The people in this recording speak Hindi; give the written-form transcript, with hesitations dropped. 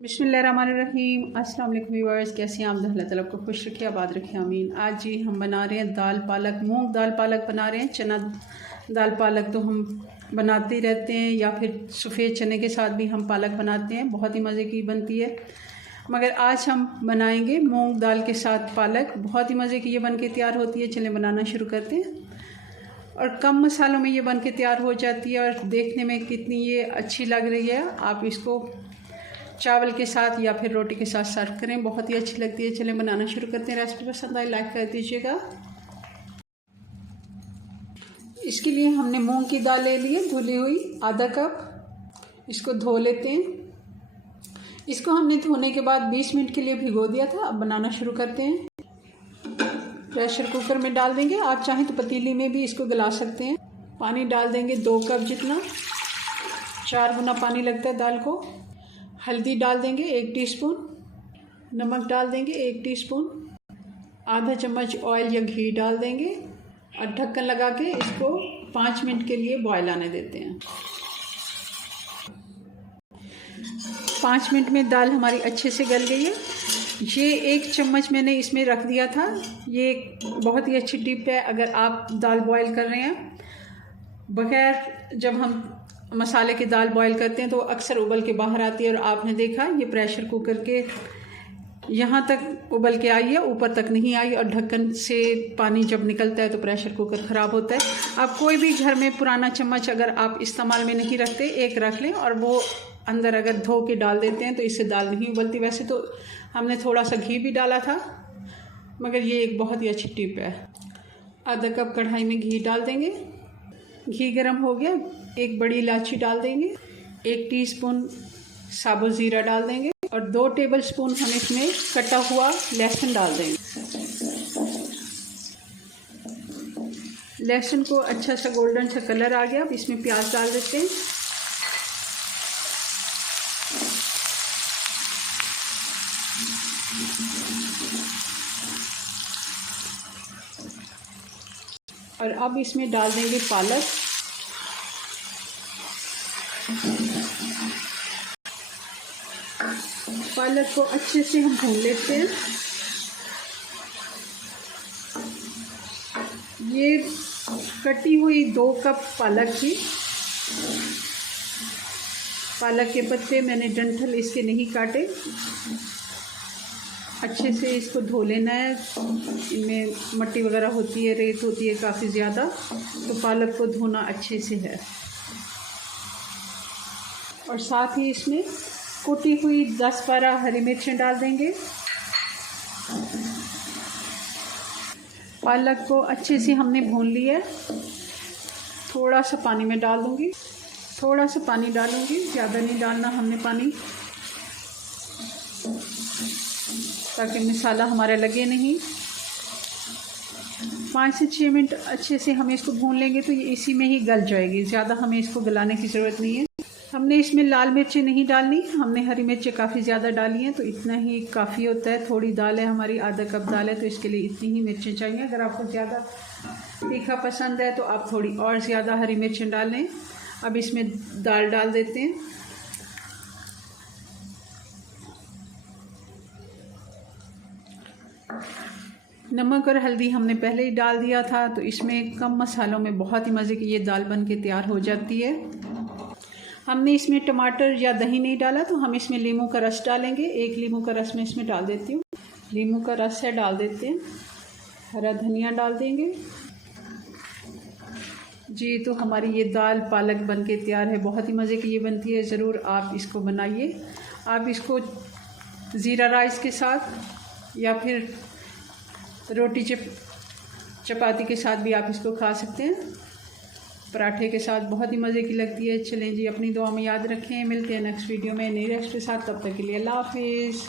बिस्मिल्लाहिर्रहमानिर्रहीम। अस्सलाम वालेकुम व्यूअर्स, कैसे हैं आप? अल्लाह ताला को खुश रखे, आबाद रखे, आमीन। आज जी हम बना रहे हैं दाल पालक, मूंग दाल पालक बना रहे हैं। चना दाल पालक तो हम बनाते ही रहते हैं, या फिर सफ़ेद चने के साथ भी हम पालक बनाते हैं, बहुत ही मज़े की बनती है। मगर आज हम बनाएंगे मूंग दाल के साथ पालक, बहुत ही मज़े की ये बन के तैयार होती है। चलें बनाना शुरू करते हैं। और कम मसालों में ये बन के तैयार हो जाती है और देखने में कितनी ये अच्छी लग रही है। आप इसको चावल के साथ या फिर रोटी के साथ सर्व करें, बहुत ही अच्छी लगती है। चलें बनाना शुरू करते हैं। रेसिपी पसंद आए लाइक कर दीजिएगा। इसके लिए हमने मूंग की दाल ले ली है, धुली हुई, आधा कप। इसको धो लेते हैं। इसको हमने धोने के बाद 20 मिनट के लिए भिगो दिया था। अब बनाना शुरू करते हैं। प्रेशर कुकर में डाल देंगे, आप चाहें तो पतीली में भी इसको गला सकते हैं। पानी डाल देंगे 2 कप जितना, 4 गुना पानी लगता है दाल को। हल्दी डाल देंगे 1 टीस्पून, नमक डाल देंगे 1 टीस्पून, आधा चम्मच ऑयल या घी डाल देंगे और ढक्कन लगा के इसको 5 मिनट के लिए बॉयल आने देते हैं। 5 मिनट में दाल हमारी अच्छे से गल गई है। ये 1 चम्मच मैंने इसमें रख दिया था। ये बहुत ही अच्छी टिप है, अगर आप दाल बॉयल कर रहे हैं बगैर, जब हम मसाले की दाल बॉईल करते हैं तो अक्सर उबल के बाहर आती है। और आपने देखा ये प्रेशर कुकर के यहाँ तक उबल के आई है, ऊपर तक नहीं आई। और ढक्कन से पानी जब निकलता है तो प्रेशर कुकर ख़राब होता है। आप कोई भी घर में पुराना चम्मच अगर आप इस्तेमाल में नहीं रखते, 1 रख लें और वो अंदर अगर धो के डाल देते हैं तो इससे दाल नहीं उबलती। वैसे तो हमने थोड़ा सा घी भी डाला था, मगर ये एक बहुत ही अच्छी टिप है। आधा कप कढ़ाई में घी डाल देंगे। घी गर्म हो गया, 1 बड़ी इलायची डाल देंगे, 1 टीस्पून साबुत ज़ीरा डाल देंगे और 2 टेबलस्पून हम इसमें कटा हुआ लहसुन डाल देंगे। लहसुन को अच्छा सा गोल्डन सा कलर आ गया। अब इसमें प्याज डाल देते हैं। और अब इसमें डाल देंगे पालक। पालक को अच्छे से हम भून लेते हैं। ये कटी हुई 2 कप पालक थी। पालक के पत्ते मैंने डंठल इसके नहीं काटे। अच्छे से इसको धो लेना है, इनमें मिट्टी वगैरह होती है, रेत होती है काफ़ी ज़्यादा, तो पालक को धोना अच्छे से है। और साथ ही इसमें कुटी हुई 10-12 हरी मिर्चें डाल देंगे। पालक को अच्छे से हमने भून लिया है। थोड़ा सा पानी में डाल दूँगी, थोड़ा सा पानी डालूँगी, ज़्यादा नहीं डालना हमने पानी, ताकि मसाला हमारा लगे नहीं। 5 से 6 मिनट अच्छे से हम इसको भून लेंगे तो ये इसी में ही गल जाएगी। ज़्यादा हमें इसको गलाने की ज़रूरत नहीं है। हमने इसमें लाल मिर्चें नहीं डालनी, हमने हरी मिर्चें काफ़ी ज़्यादा डाली हैं, तो इतना ही काफ़ी होता है। थोड़ी दाल है हमारी, आधा कप दाल है, तो इसके लिए इतनी ही मिर्चें चाहिए। अगर आपको ज़्यादा तीखा पसंद है तो आप थोड़ी और ज़्यादा हरी मिर्चें डाल लें। अब इसमें दाल डाल देते हैं। नमक और हल्दी हमने पहले ही डाल दिया था, तो इसमें कम मसालों में बहुत ही मज़े की ये दाल बन के तैयार हो जाती है। हमने इसमें टमाटर या दही नहीं डाला, तो हम इसमें नींबू का रस डालेंगे। 1 नींबू का रस मैं इसमें डाल देती हूँ। नींबू का रस है, डाल देते हैं। हरा धनिया डाल देंगे जी। तो हमारी ये दाल पालक बन के तैयार है, बहुत ही मज़े की ये बनती है। ज़रूर आप इसको बनाइए। आप इसको ज़ीरा राइस के साथ या फिर रोटी चपाती के साथ भी आप इसको खा सकते हैं, पराठे के साथ बहुत ही मज़े की लगती है। चलें जी, अपनी दुआ में याद रखें। मिलते हैं नेक्स्ट वीडियो में नई रेसिपी के साथ। तब तक के लिए अल्लाह हाफिज़।